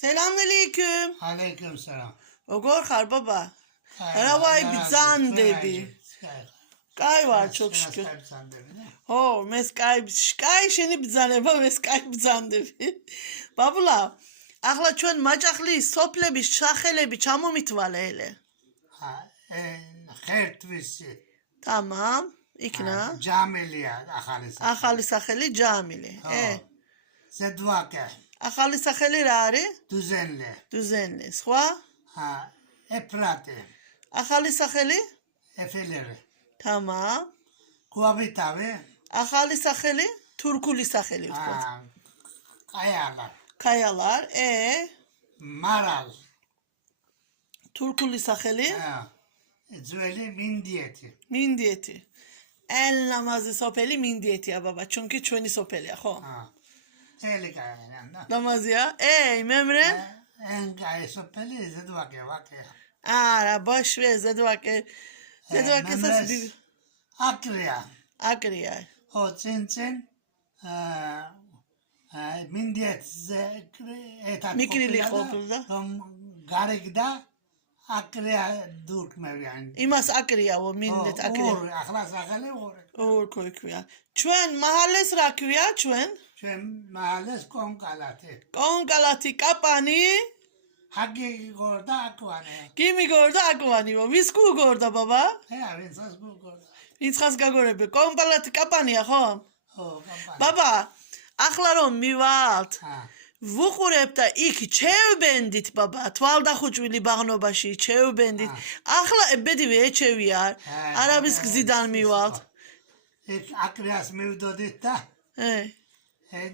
Selamünaleyküm. Aleykümselam. Ogor xar baba. Ravay bizandebi. Kay var çok şükür. Ho, meskay şkay şeni bizaneba meskay bizandebi. Babula, ახლა ჩვენ მაჭახლის სოფლები, შახელები ჩამომითვალე ელე. ხერთვისი. Tamam, იქნა. ჯამილია ახალი სახელი. ახალი სახელი ჯამილი. ზედვაკე. ახალი სახელი რა არის? დუზენლე. დუზენლე. სხვა? ეფრატე. ახალი სახელი? ეფელერე. Tamam. გუაბიტავე. ახალი სახელი? თურქული სახელი ვთქვათ. ყაიალა. Kayalar, მარალ. Turkuli სახელი? ძველი მინდიეთი. მინდიეთი. En namazı sopeli მინდიეთია baba, çünkü ჩვენი სოფელია, ხო? ელიკაიანა. Namazია? მემრე? En კაი სოფელი ზედვაკე ვაკე. არა, ბოშვე ზედვაკე. ზედვაკესაც აკრია. აკრია. ო წინწინ მინდიეთზე ერთად მიკრილი ყოფილდა. გარეგდა აკრია დურკმევიან. იმას აკრიაო, მინდეთ აკრია. ორ ახლა სახელი ორი. ორ ქოიქვია. ჩვენ მაჰალეს რა ქვია ჩვენ? ჩვენ მაჰალეს კონკალათი. კონკალათი კაპანი? ჰაგი გორდა აკვანი. გიმი გორდა აკვანიო. ვის გუ გორდა ბაბა? ვინცას გუ გორდა. ვინცას გაგორები? კონკალათი კაპანია ხო? ხო, კაპანი. ბაბა ახლა რომ მივალთ ვუყურებ და იქ ჩევბენდით ბაბა თვალდახუჭვილი ბაღნობაში ჩევბენდით ახლა ბედივე ეჩევი არავის გზიდან მივალთ იქ აკრიას მივდოდით და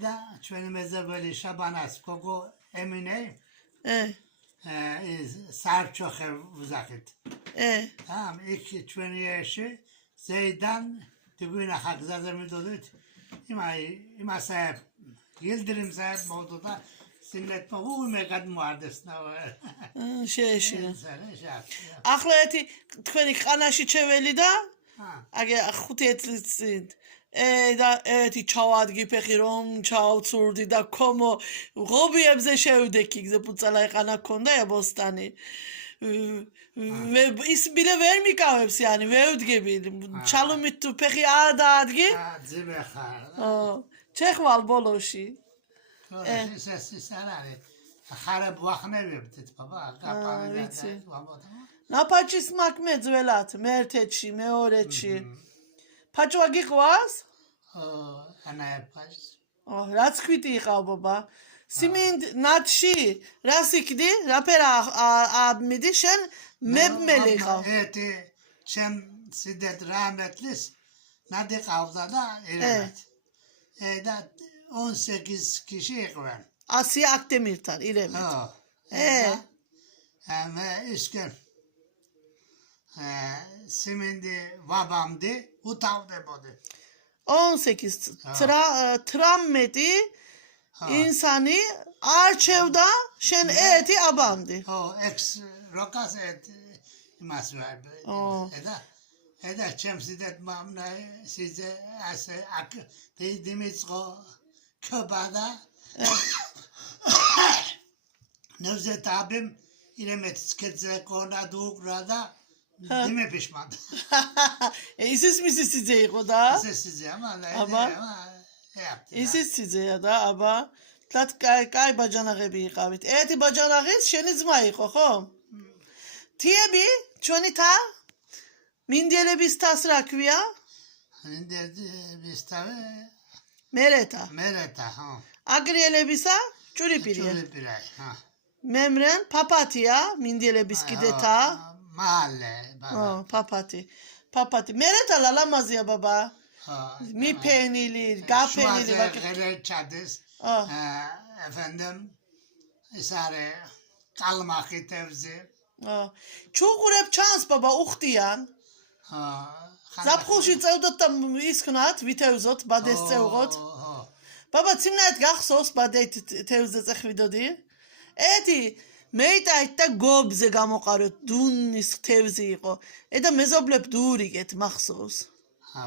და ჩვენი მეზობელი შაბანას გოგო ემინე სარჩოხე ვზახით იქ ჩვენი ეში ზეიდან თგვინა ხაგზაზე მივდოდით იმასე Yıldırım saat moduda sinnet mağume kadmuardes na. Შეეშინა. ახლა ერთი თქვენი ყანაში ჩეველი და აგე 5 წლის წინ და ერთი ჩავადგი ფეხი რომ ჩავცურდი და კომო ღობიებზე შევდექი გზე პუწალა ეყანა ქონდა ებოსტანი ის ბილე ვერ მიკავებს yani ვევდგები ჩალუმით თუ ფეხი არ დაადგი ძიმე ხარ ჩეხვალ ბოლოში ეს არის ხარ ბუახნებებთ ბაბა კაპანი ნაფაჩის მაკმე ძველად მე-1-ში მე-2-ში ფაჭვა გიყვას ანა ფაჭ რაც ქვიტი იყავ ბაბა სიმინდ ნატში რას იქდი რაფერა ამიდი შენ მებმელი იყავ ეთი შენ სიდეთ რამეთლის ნადი ყავდა და ერევით და 18 kişi იყვნენ. Asi Akdemir'tan İrem'e. Ve işken simindi babamdı utavdı bodi. 18 travmedi insani arçevda şen eti abandı. Ex rokas et imas verdi. Eda çemsidet mamna size ase ak dediğimiz o köbada Nevzat abim İremet sketse kona doğrada deme pişman. İsiz misiz size o da? Size ama yaptı. İsiz size ya da ama tat kay bacanağı bir qavit. Eti bacanağı şeni zma იყო ხო? თიები ჩვენი თა მინდიელების თას რა ქვია? მინდიელების თა მერეთა. მერეთა, ხო. აგრიელებისა ჭურიპირია. ჭურიპირია, ხო. მემრენ ფაფათია მინდიელების კიდე თა. მალე, ბაბა. ფაფათი. ფაფათი. მერეთა ლალამაზია ბაბა. მიფენილი, გაფენილი ვაკე ჩადეს. efendim ისარე კალმახიტევზე. ჩუღურებ ჩანს ბაბა უხდიან. ზაფხულში წევდოთ და ისქნათ ვითევზოთ ბადეს წევღოთ ბაბა ციმნაით გახსოვს ბადეთ თევზზე წეხვიდოდი ეთი მეიტაით და გობზე გამოყაროთ დუნის თევზი იყო და მეზობლებ დურიგეთ მახსოვს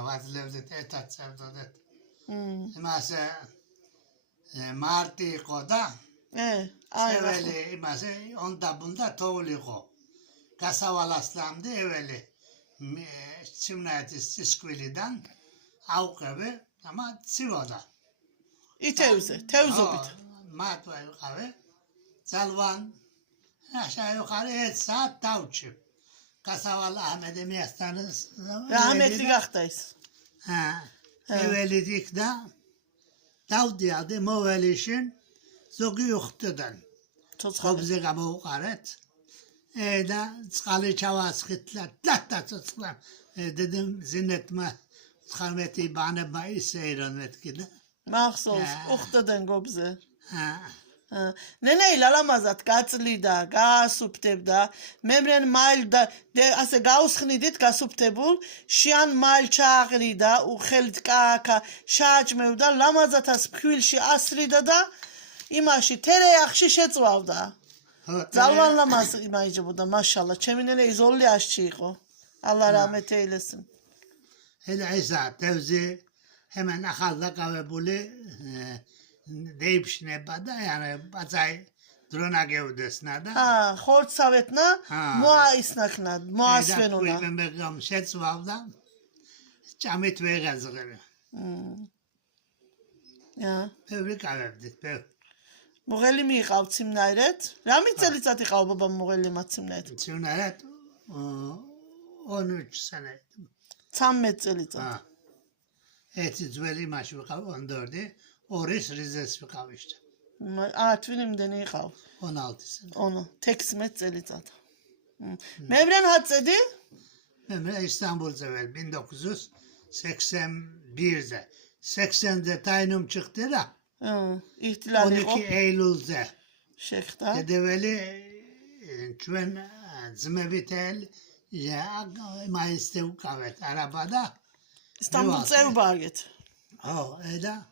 ვაძლევდით ერთად წევდოდეთ იმას მარტი იყო და აი ეველი იმაზე onda bunda თოვლიყო გასავალასლამდე ეველი სიმნაეთის წისკვილიდან აუყევე ამა ცივოდა ითევზე თევზობით მათ ვიყავე ძალვან შაიხარი 1 საათ დავჭი გასავალ აჰმედემიასთან რა ამეთი გახდა ის ეველი დიქდა დავდიადე მოველიშინ ზოგი უხტიდან ცოცხალზე გამოვყარეთ და წყალი ჩავასხიტლა და ცოცხლა დედემ ზინეთმა 19 ბანება ისეირონ მეთქიდა მახსოვს უხტიდან გობზე ნენეი ლალამაზად გაწლიდა გაასუფდებდა მემრენ მაილ და ასე გაუსხნიდით გასუფდებულ შიან მაილ ჩააღრიდა უხელით კაკა შააჭმევდა ლამაზათას ფქვილში ასრიდა და იმაში თერეახში შეწვავდა ძალვან ლამაზ იმაიჯებოდა მაშალა ჩემი ნენე იზოლიაში იყო ალა რამეთეილესინ ელა ისა თევზი ჰემენ ახალ დაკავებული დეიფშნება და ანუ ბაცაი დრონაგევდესნა და ხორცავეთნა მოაისნახნა მოასვენონა მეგამ შეწვავდა ჭამით ვეღაზღერე ბევრი კავებდით ბევრი მოღელი მიიყავ ციმნაირეთ რამით წელიწად იყავ ბაბა მოღელი მაციმნაირეთ ციმნაირეთ 13 სანე 13 წელიწად ერთი ძველი მაშინ ვიყავ ონდორდი ორის რიზეს ვიყავიშდა თვინი იმდენი იყავ 16 სანე 16 წელიწად მემრენ ჰაწედი მემრე İstanbul'da vel 1981'de 80'de tayinum çıktı da ihtilal 12 Eylül'de şekta dedeveli çven zmevitel ya Mayıs'ta ukavet arabada İstanbul Sevbarget Eda